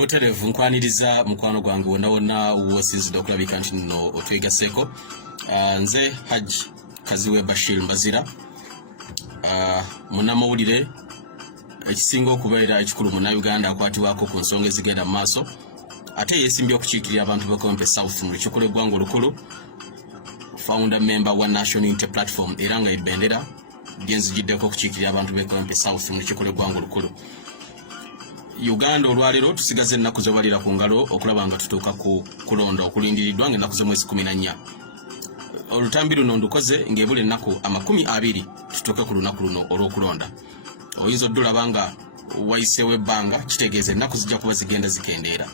Buterevu nkwaniriza mukwano gwange wonna wosinzidde okulabika nti nno otwegasseeko. Nze Haji Kazibwe Bashir Mbaziira, munnamawulire ekisinga okubeera ekikulu Munnayuganda akwatibwako ku nsonga ezigenda mu maaso, ate yeesimbye okukiikirira abantu b'Ekompe South mu lukiiko lw'eggwanga olukulu, founder member wa National Unity Platform, era nga ebendera gyenzigiddeko okukiikirira abantu b'Ekompe South mu lukiiko lw'eggwanga olukulu. Uganda olwaleero tusigaze ennaku zobalira ku ngalo okulaba nga tutuuka ku kulonda okulindiriddwa ng'ennaku z'omwezi 14. Olutambi luno ndukoze ng'ebula ennaku 20 tutuuke ku lunaku luno olw'okulonda. Oyinza oddulaba nga wayiseewo ebbanga, kitegeeza ennaku zijja kuba zigenda zikendeera.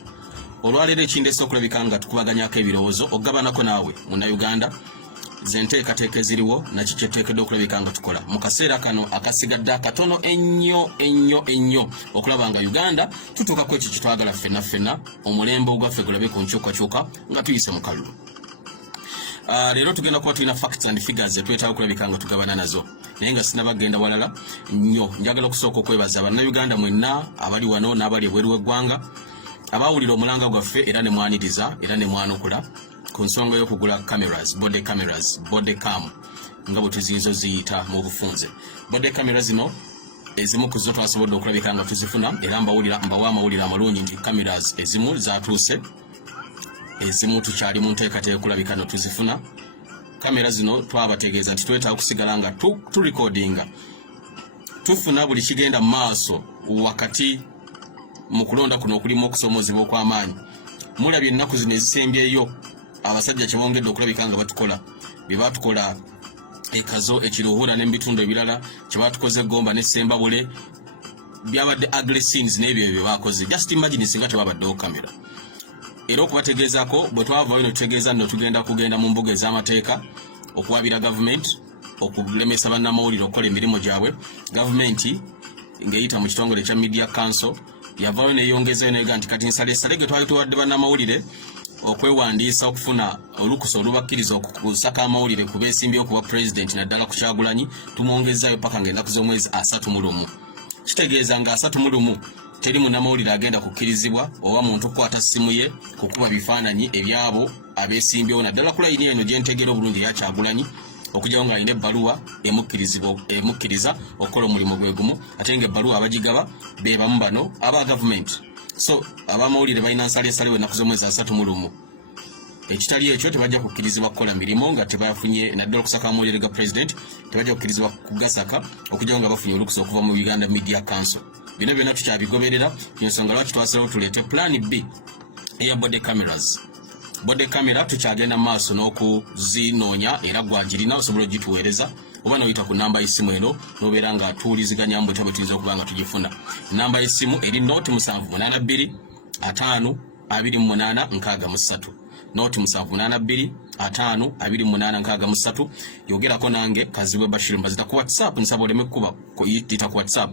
Olwaleero ekindeese okulabika nga tukubaganyako ebirowoozo okugabanako naawe Munnayuganda zenteekateeka eziriwo naki kyetuteekedde okulabika nga tukola mu kaseera kano akasigadde akatono ennyo okulaba nga Uganda tutuukako ekyo kye twagala ffenna omulembe ogwaffe gulabe ku nkyukakyuka nga tuyise mu kalulu. Leero tugenda kuba tulina facts and figures zetwetaaga okulabika nga tugabana nazo, naye nga sinabagenda walala nnyo. Njagala okusooka okwebaza Bannayuganda mwenna abali wano n'abali ebweru w'eggwanga abaawulira omulanga gwaffe era ne mwaniriza era ne mwanukula ku nsonga y'okugula cameras, body cam nga bwe tuziyinza ziyita mu bufunze. Body camera zino ezimu ku zo twasobodde okulabika nga tuzifuna, era mbawa amawulire amalungi nti cameras ezimu zaatuuse, ezimu tukyali mu nteekateeka okulabika nga tuzifuna. Kamera zino twabategeeza nti twetaaga okusigala nga tulikodinga, tufuna buli kigenda mu maaso wakati mu kulonda kuno okulimu okusomoozebwa okw'amaanyi. Mulabye ennaku zino ezisembyeyo abasajja kye bongedde okulabika nga batukola bye batukola ekazo ekiruhura n'ebitundu ebirala, kye batukoze Gomba ne Sembabule, byabadde ugly scenes n'ebyo bye bakoze. Just imagine singa tebabaddewo kamera. Era okubategeezako bwe twavaayo ne tutegeeza nno kugenda mu mbuga ez'amateeka okuwabira gavumenti okulemesa bannamawulire okukola emirimu gyabwe. Gavumenti ng'eyita mu kitongole kya Media Council yavaayo neeyongezayo nayo nti kati nsaleesale ge twali tuwadde bannamawulire okwewandiisa okufuna olukusa olubakkiriza okusaka amawulire ku beesimbyewo kuba president naddala ku Kyagulanyi, tumwongezaayo paka ng'ennaku z'omwezi 31. Kitegeeza nga 31 teri munnamawulire agenda kukkirizibwa oba muntu kukwata ssimu ye kukuba bifaananyi ebyabo abeesimbyewo, naddala ku layini eno gye ntegeera obulungi eya Kyagulanyi okugyawo ng'alina ebbaluwa emukkiriza okukola omulimu gwe gumu, ate ng'ebbaluwa abagigaba be bamu bano aba gavumenti. So abamawulire balina nsaleesale ennaku z'omwezi 31. Ekitali ekyo tebajja kukkirizibwa kukola mirimu nga tebafunye naddala okusaka amawulire ga president, tebajja kukkirizibwa kugasaka okugyawo nga bafunye olukusa okuva mu Uganda Media Council. Bino byonna tukyabigoberera, ensonga lwaki twasalawo tuleete plan B eya body cameras. Body camera tukyagenda maaso n'okuzinoonya era gwagirina osobola ogituweereza oba noyita ku namba y'essimu eno n'obeera nga tuwuliziganya mu bwe tuyinza okuba nga tugifuna. Namba y'essimu eri 0782 5 28 63 0782 5 28 63. Yogerako nange Kazibwe Bashir Mbaziira ku WhatsApp, nsaba oleme kuba kuyita ku WhatsApp.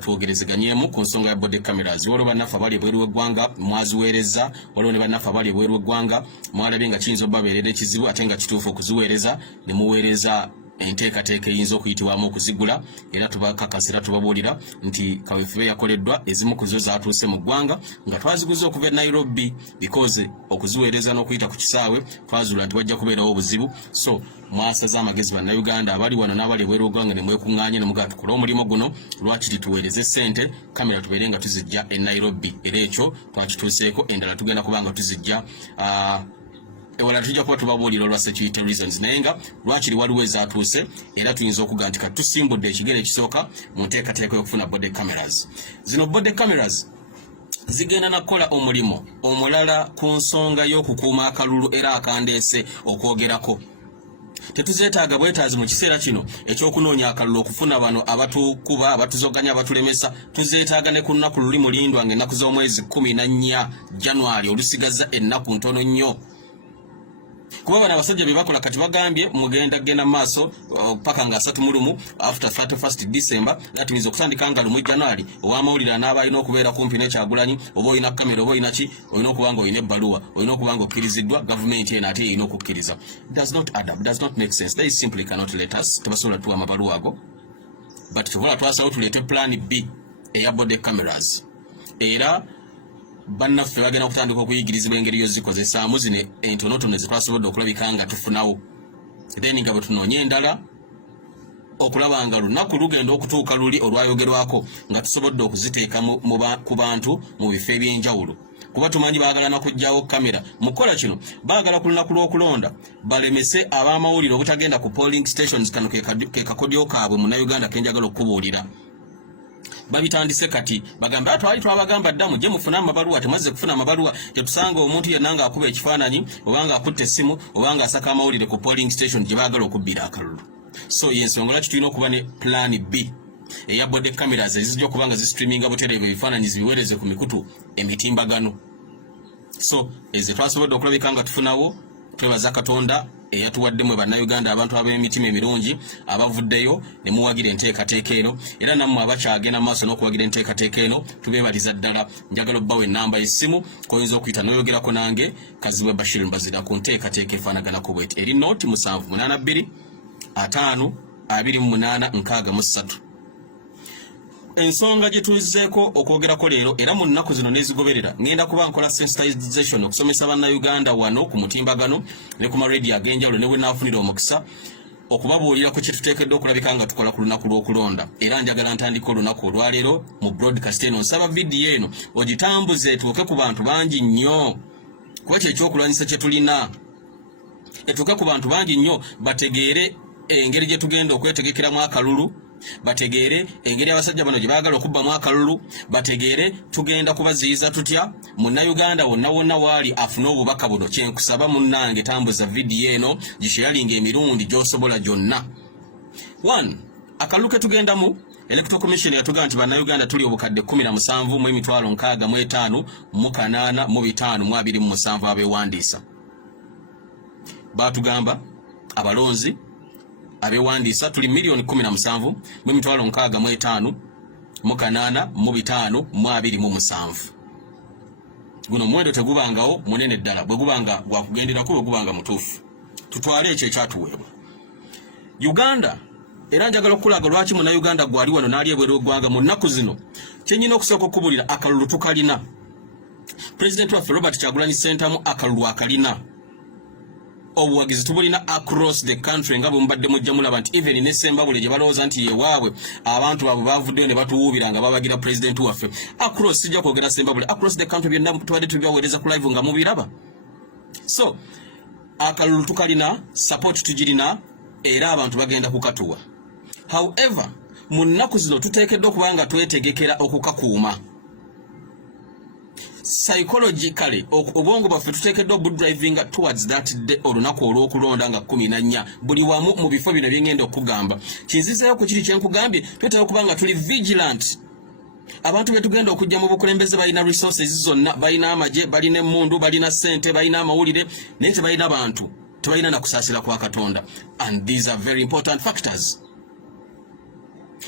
Tuwogerezeganyemu ku nsonga ya body cameras. Waliwo bannaffe abali ebweru w'eggwanga mwaziweereza, waliwo ne bannaffe abali ebweru w'eggwanga mwalabye nga kiyinza okubabeerera ekizibu ate nga kituufu okuziweereza ne muweereza enteekateeka eyinza okuyitibwamu okuzigula, era tubakakasira tubabuulira nti kaweefube yakoleddwa ezimu ku zo zaatuuse mu ggwanga nga twaziguza okuva e Nairobi because okuziweereza n'okuyita ku kisaawe twazuula nti wajja kubeerawo obuzibu. So mwasaze amagezi Bannayuganda abali wano n'abali ebweru w'eggwanga ne mwekuŋŋaanye ne mugaa tukole omulimu guno, lwakiri tuweereze ssente kamera tubeere nga tuzijja e Nairobi, era ekyo twakituuseeko, endala tugenda kuba nga tuzijja ewala tujja kuba tubabuulira olwa security reasons, naye nga lwakiri waliwo ezaatuuse era tuyinza okuga nti kati tusimbudde ekigere ekisooka mu nteekateeka y'okufuna body cameras. Zino body cameras zigenda nakukola omulimu omulala ku nsonga y'okukuuma akalulu era akandeese okwogerako. Tetuzeetaaga bwetaazi mu kiseera kino ekyokunoonya akalulu okufuna bano abatukuba abatuzoganya abatulemesa. Tuzeetaaga ne ku lunaku luli mulindwa ng'ennaku z'omwezi 14 January olusigazza ennaku ntono nnyo. Kuba bano abasajja bye bakola kati bagambye mugenda maaso paka nga 31 after 31st December, that means okutandika nga 1 January ow'amawulire anaaba alina okubeera kumpi n'Ekyagulanyi, oba olina kamera oba olina ki, olina okuba nga olina ebbaluwa, olina okuba nga okkiriziddwa, gavumenti eno ate erina okukkiriza. Does not add up, does not make sense. They simply cannot let us. Tebasobola tuwa amabaluwa ago. But kyobola twasawo tuleete plan B eya body cameras. Era bannaffe bagenda kutandika okuyigirizibwa engeri yozikozesaamu zino entonotono zetwasobodde okulabika nga tufunawo then nga bwe tunoonya endala okulaba nga lunaku lugenda okutuuka luli olwayogerwako nga tusobodde okuziteeka ku bantu mu bifo ebyenjawulo kuba tumanyi baagala nakugjawo kamera mukola kino baagala ku lunaku lw'okulonda balemese ab'amawulire obutagenda ku polling stations kano ke kakodyo kaabwe munnayuganda kenjagala okubuulira babitandise kati bagamba twali twabagamba ddamu gye mufuna amabaluwa temazze kufuna amabaluwa tetusanga omuntu yenna nga akuba ekifaananyi obanga akutte essimu obanga asaka amawulire ku polling station gye baagala okubbira akalulu so yensonga lwaki tulina okuba ne plan B eya bode cameras ezijja okuba nga zistreaminga butereevu ebifaananyi zibiweereze ku mikutu emitimbagano so eze twasobodde okulabika nga tufunawo twebaza katonda eyatuwaddemu bannayuganda abantu ab'emitima emirungi abavuddeyo ne muwagira enteekateeka eno era nammwe abakyagenda maaso n'okuwagira enteekateeka eno tubeebaliza ddala njagala obbawo ennamba y'essimu koyinza okuyita n'oyogerako nange Kazibwe Bashir Mbaziira ku nteekateeka efaanaganako bweti eri nooti 782 5 28 63 ensonga gye tuzzeeko okwogerako leero era mu nnaku zino n'ezigoberera ngenda kuba nkola sensitization okusomesa bannayuganda wano ku mutimbagano ne ku maradio ag'enjawulo ne bwe naafunira omukisa okubabuulira ku kye tuteekedde okulabika nga tukola ku lunaku lw'okulonda era njagala ntandika olunaku olwaleero mu broadcast eno nsaba vidiyo eno ogitambuze etuuke ku bantu bangi nnyo kuba ekyo ekyokulwanyisa kye tulina etuuke ku bantu bangi nnyo bategeere engeri gye tugenda okwetegekeramu akalulu bategeere engeri abasajja bano gye baagala okubbamu akalulu bategeere tugenda kubaziyiza tutya munnayuganda wonna wonna waali afune obubaka buno kyenkusaba munnange tambuza vidiyo eno gisheyalinga emirundi gy'osobola gyonna 1 akalulu ke tugendamu Electoral Commission yatuga nti bannayuganda tuli obukadde 17 mu emitwalo 65 mu 8 mu 5 mu 27 abeewandiisa batugamba abalonzi abeewandiisa tuli milioni 17 mu emitwalo 65 mu 8 mu 5 mu 27 guno muwendo tegubangawo munene ddala bwe gubanga gwakugenderako bwe gubanga mutuufu tutwale ekyo ekyatuweebwa Uganda era njagala okulaga lwaki munnayuganda gwali wano n'ali ebweru w'eggwanga mu nnaku zino kyennyina okusooka okukubulira akalulu tukalina Pulezidenti waffe Robert Kyagulanyi Ssentamu akalulu akalina obuwagizi tubulina across the country nga bwe mubadde mujja mulaba nti even ne Sembabule gye balowooza nti yewaabwe abantu abo bavuddeyo ne batuwuubira nga babagira pulezidenti waffe across sijja kwogera Sembabule across the country byonna tubadde tubibaweereza ku live nga mubiraba so akalulu tukalina support tugirina era abantu bagenda kukatuwa however mu nnaku zino tuteekeddwa okuba nga twetegekera okukakuuma psychologically obwongo bwaffe tuteekeddwa budrivinga towards that day olunaku olw'okulonda nga 14 buli wamu mu bifo bino byengenda okugamba kinzizeeyo ku kiri kyenkugambye twetera okuba nga tuli vigilant abantu betugenda okujja mu bukulembeze balina resources zonna balina amagye balina emmundu balina ssente balina amawulire naye tebalina bantu tebalina nakusaasira kwa Katonda and these are very important factors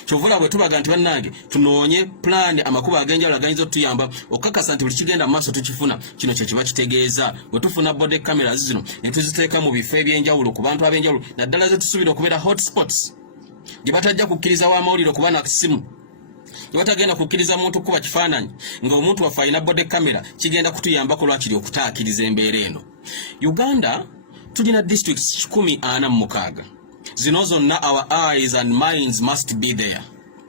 kyovula bwe tubaga nti bannange tunoonye plan amakubo ag'enjawulo agayinza otuyamba okukakasa nti buli kigenda mu maaso tukifuna kino kye kiba kitegeeza bwe tufuna bode cameras zino ne tuziteeka mu bifo ebyenjawulo ku bantu ab'enjawulo naddala ze tusuubira okubeera hotspots gye batajja kukkiriza w'amawulire okuba na simu gye batagenda kukkiriza muntu kuba kifaananyi ng'omuntu waffe alina bode camera kigenda kutuyambako lwakiri okutaakiriza embeera eno Uganda tulina districts 146 zino zonna our eyes and minds must be there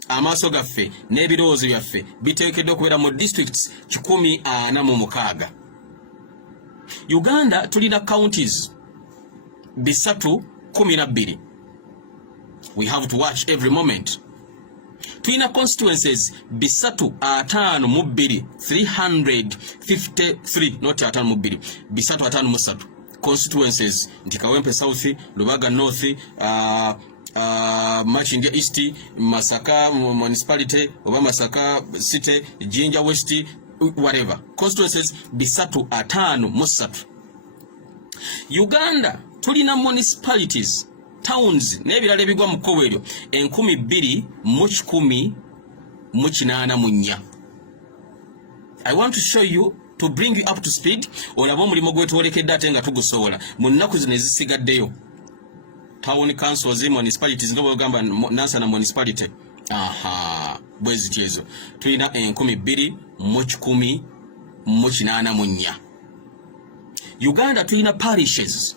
amaaso gaffe n'ebirowoozo byaffe biteekeddwa okubeera mu districts 146 Uganda tulina counties 312 we have to watch every moment tulina constituencies 352 353 not 52 353 constituencies nti Kawempe South, Lubaga North, Machindia East, Masaka Municipality, oba Masaka City, Jinja West, whatever. Constituencies 353. Uganda tulina municipalities, towns n'ebirala ebigwa mu kkobo eryo 2,184. I want to show you to bring you up to speed olaba omulimu gwetwolekedde ate nga tugusobola mu nnaku zino ezisigaddeyo town councils municipalities nga bwegamba Nansana municipality bwe zityo ezo tulina 2,184 mu 84. Uganda tulina parishes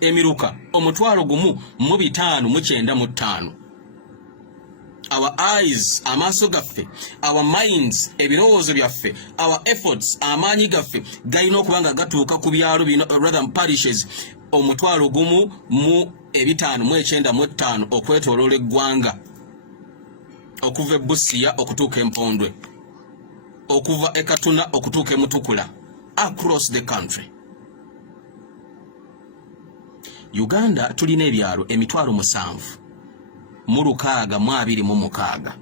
emiruka omutwalo gumu mu 595. Our eyes, amaaso gaffe, our minds, ebirowoozo byaffe, our efforts, amaanyi gaffe galina okubanga gatuuka ku byalo bino, rather parishes omutwalo gumu mu 595 okwetooloola eggwanga, okuva e Busia okutuuka Empondwe, okuva e Katuna okutuuka e Mutukula, across the country. Uganda tulina ebyalo emitwalo 7 mu 626.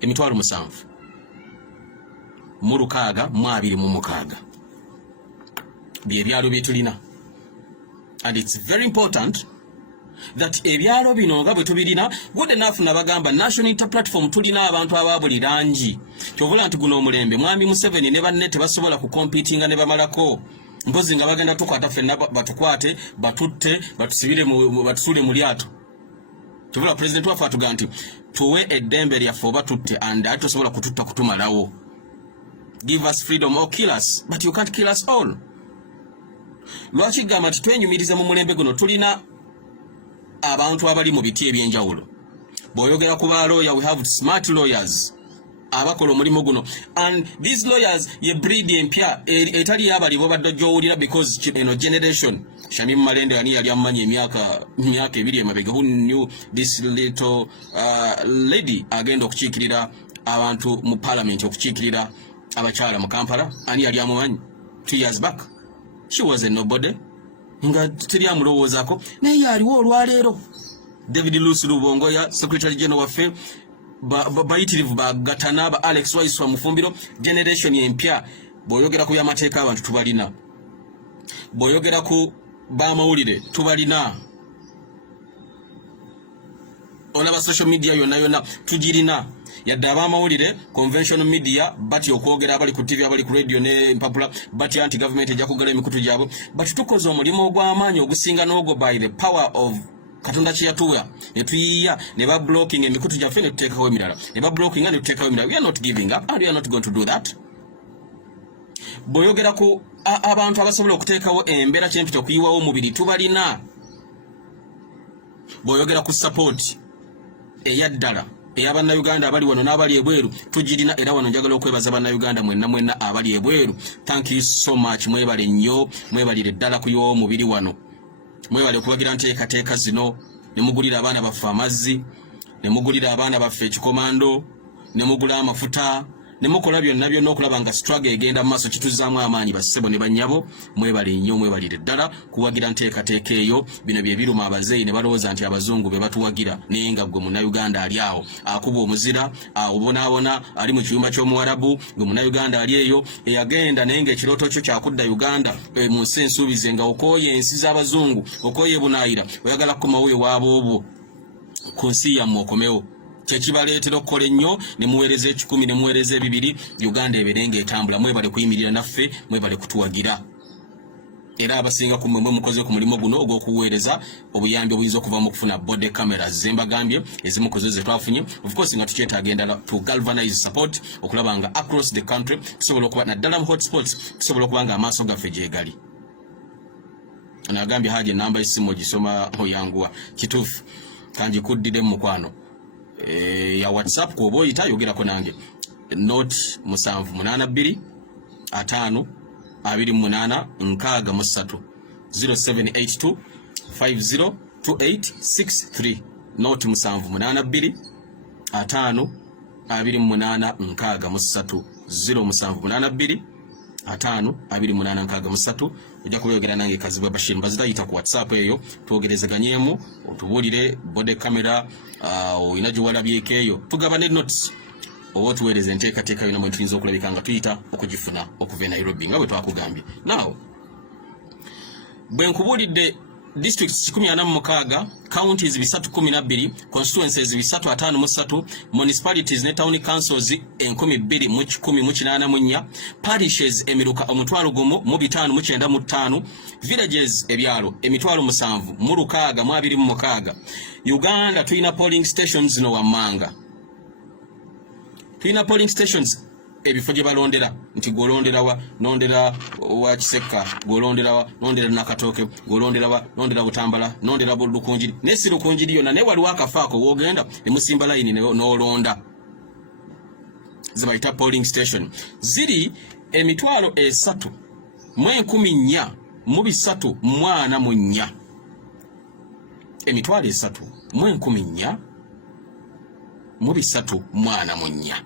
Emitwalo 7 mu 626 by'ebyalo bye tulina. And it's very important that ebyalo bino nga bwe tubirina, good enough nabagamba national interplatform tulina abantu ababuli rangi. Kyovula nti guno omulembe mwami Museveni ne banne tebasobola kukompitinga ne bamalako. Mpozi nga bagenda tukwata ffenna batukwate, batutte, batusibire batusule mu lyato. Kyovula president waffe atugamba nti tuwe eddembe lyaffe oba tutte and ate tosobola kututta kutumalawo. Give us freedom or kill us, but you can't kill us all. Lwaki gamba nti twenyumiriza mu mulembe guno tulina abantu abali mu biti ebyenjawulo. Bw'oyogera ku ba lawyer, we have smart lawyers abakola omulimu guno, and these lawyers ye breed empya etali yabali bo badde gyowulira, because eno generation Shamim Malende ani yali amanyi emyaka 2 emabega, who knew this little lady agenda okukiikirira abantu mu parliament, okukiikirira abakyala mu Kampala, ani yali amumanyi 2 years back. She was a nobody nga tiri amulowoozako, naye aliwo olwaleero. David Lusu Lubongoya, secretary general waffe, bayitirivu bagatana, ba Alex Waiswa Mufumbiro, generation empya. Bw'oyogera ku by'amateeka abantu tubalina, bw'oyogera ku b'amawulire tubalina, olaba social media yonna tugirina. Yadde ab'amawulire conventional media bati okwogera, abali ku TV, abali ku radio ne mpapula, bati anti government ejja kugala emikutu gyabwe, bati tukoze omulimu ogw'amaanyi ogusinga n'ogwo by the power of Katonda kyeyatuwa, ne tuyiya ne ba blocking emikutu gyaffe ne tuteekawo emirala, ne ba blocking ne tuteekawo emirala. We are not giving up and we are not going to do that. Bw'oyogera ku abantu abasobola okuteekawo embeera kyempita okuyiwawo omubiri tubalina. Bw'oyogera ku support eyaddala ey'Abannayuganda abali wano n'abali ebweru tugirina, era wano njagala okwebaza Bannayuganda mwenna abali ebweru. Thank you so much. Mwebale nnyo, mwebalire ddala kuyiwawo omubiri wano, mwebale okubagira nteekateeka zino, ne mugulira abaana baffe amazzi, ne mugulira abaana baffe ekikomando, ne mugula amafuta, ne mukola byonna okulaba nga struggle egenda mu maaso, kituzaamu amaanyi bassebo ne bannyabo. Mwebale nnyo, mwebalire ddala kuwagira nteekateeka eyo. Bino bye biruma abazeeyi ne balowooza nti abazungu be batuwagira, naye nga gwe Munnayuganda ali awo akuba omuzira, obonaabona ali mu kiyumba ky'Omuwarabu, gwe Munnayuganda ali eyo eyagenda naye ng'ekirooto kyo kyakudda Uganda mu nsi ensuubize, nga okooye ensi z'abazungu, okooye bunaayira, oyagala kukomawo ewaabwo ku nsi yammwe okomewo. Kyekibaleetera okukola ennyo, ne muweereza 10, ne muweereza 2, Uganda ebeerenga etambula. Mwebale kuyimirira naffe, mwebale kutuwagira. Era abasinga ku mmwe mukoze ku mulimu guno ogw'okuweereza obuyambi obuyinza okuva mu kufuna body cameras zembagambye ezimukoze ze twafunye. Of course nga tukyetaaga endala to galvanize support okulaba nga across the country tusobola okuba naddala mu hotspots, tusobola okuba nga amaaso gaffe gyegali. Nagambye haje namba y'essimu ogisoma oyanguwa kituufu kanjikuddire mu mukwano ya WhatsApp kuba oyita yogerako nange note 782 5 28 63 0782 502863 note 782 5 28 63 0782 5 28 63. Ojja kuyogera nange Kazibwe Bashir Mbaziira, yita ku WhatsApp eyo twogerezaganyemu, otubuulire body camera oyina gye walabyeko eyo, tugabane notes oba tuweereza enteekateeka yonna mwe tuyinza okulabika nga tuyita okugifuna okuva e Nairobi nga bwe twakugambye. Now bwe nkubuulidde districts 146, counties 312, constituencies 353, municipalities ne town councils 12,184, parishes emiruka omutwalo gumu mu 595, villages ebyalo emitwalo 7 mu 626. Uganda tulina polling stations no wammanga tulina polling stations ebifo gye balondera nti golondera wa nondera wa Kiseka golondera wa nondera Nakatooke golondera wa nondera Butambala nondera Lukunjiri nesi Lukunjiri yonna ne wali wakafaako wogenda ne musimba line n'olonda zibayita polling station ziri emitwalo 3 mu 14 mu 344 emitwalo 3 mu 14 mu 344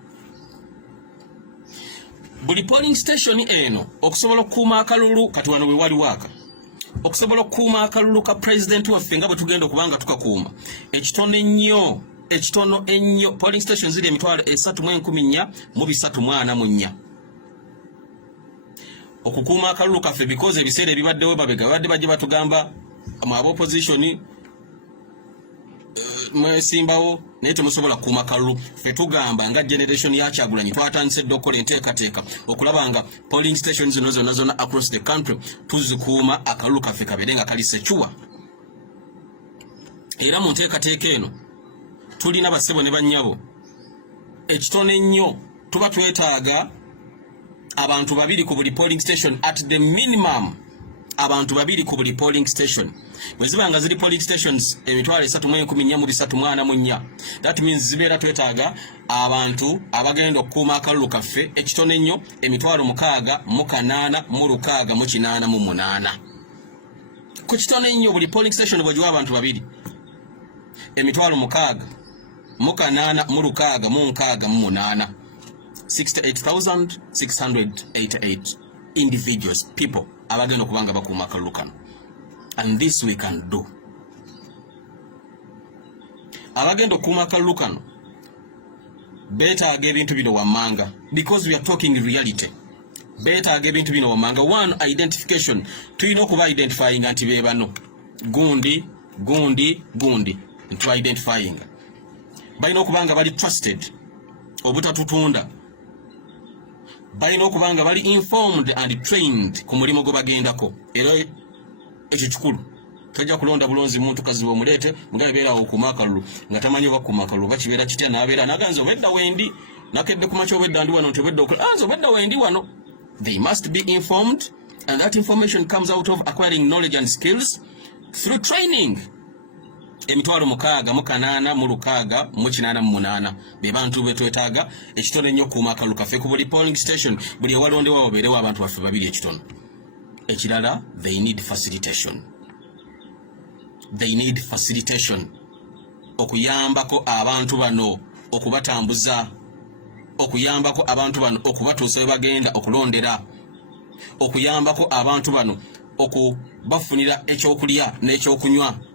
buli polling station eno okusobola okukuuma akalulu kati wano bwe wali waka okusobola okukuuma akalulu ka president waffe nga bwe tugenda okubanga tukakuuma ekitono ennyo polling station ziri emitwalo 3 mu 14 mu 344 okukuuma akalulu kaffe because ebiseera ebibaddewo babadde bajje batugamba mu opposition mwesimbawo naye temusobola kukuuma akalulu ffe tugamba nga generation ya Kyagulanyi twatandise dde okukola enteekateeka okulaba nga polling stations zino zonna across the country tuzikuuma akalulu kaffe kabeere nga kali secuwa era mu nteekateeka eno tulina bassebo ne bannyabo ekitono ennyo tuba twetaaga abantu 2 ku buli polling station at the minimum abantu 2 ku buli polling station bwe ziba nga ziri polling stations emitwalo 3 mu 14 mu 344 that means zibeera twetaaga abantu abagenda okukuuma akalulu kaffe ekitono ennyo emitwalo 6 mu 8 mu 6 mu 8 mu 8 ku kitono ennyo buli polling station bwe giwa abantu 2 emitwalo 6 mu 8 mu 6 mu 6 mu 8 68,688 individuals people abagenda okubanga bakuuma akalulu kano and this we can do abagenda okukuuma akalulu kano beetaaga ebintu bino wammanga because we are talking reality beetaaga ebintu bino wammanga one identification tulina okuba identifying nti be bano gundi ntu identifying balina okubanga bali trusted obutatutunda balina okubanga bali informed and trained ku mulimu gwe bagendako era ekyo kikulu tajja kulonda bulonzi muntu Kazibwe omuleete nga beera okukuuma akalulu nga tamanyi bakuuma akalulu bakibeera kitya n'abeera naganza obedda wendi nakedde ku makya obedda ndi wano ntebedda anza obedda wendi wano they must be informed and that information comes out of acquiring knowledge and skills through training emitwalo 6 mu 8 mu 6 mu 8 mu 8 be bantu betwetaaga ekitono ennyo okukuuma akalulu kaffe ku buli polling station buli ewalondewa wabeerewo abantu baffe 2 ekitono ekirala they need facilitation okuyambako abantu bano okubatambuza okuyambako abantu bano okubatuusa we bagenda okulondera okuyambako abantu bano okubafunira ekyokulya n'ekyokunywa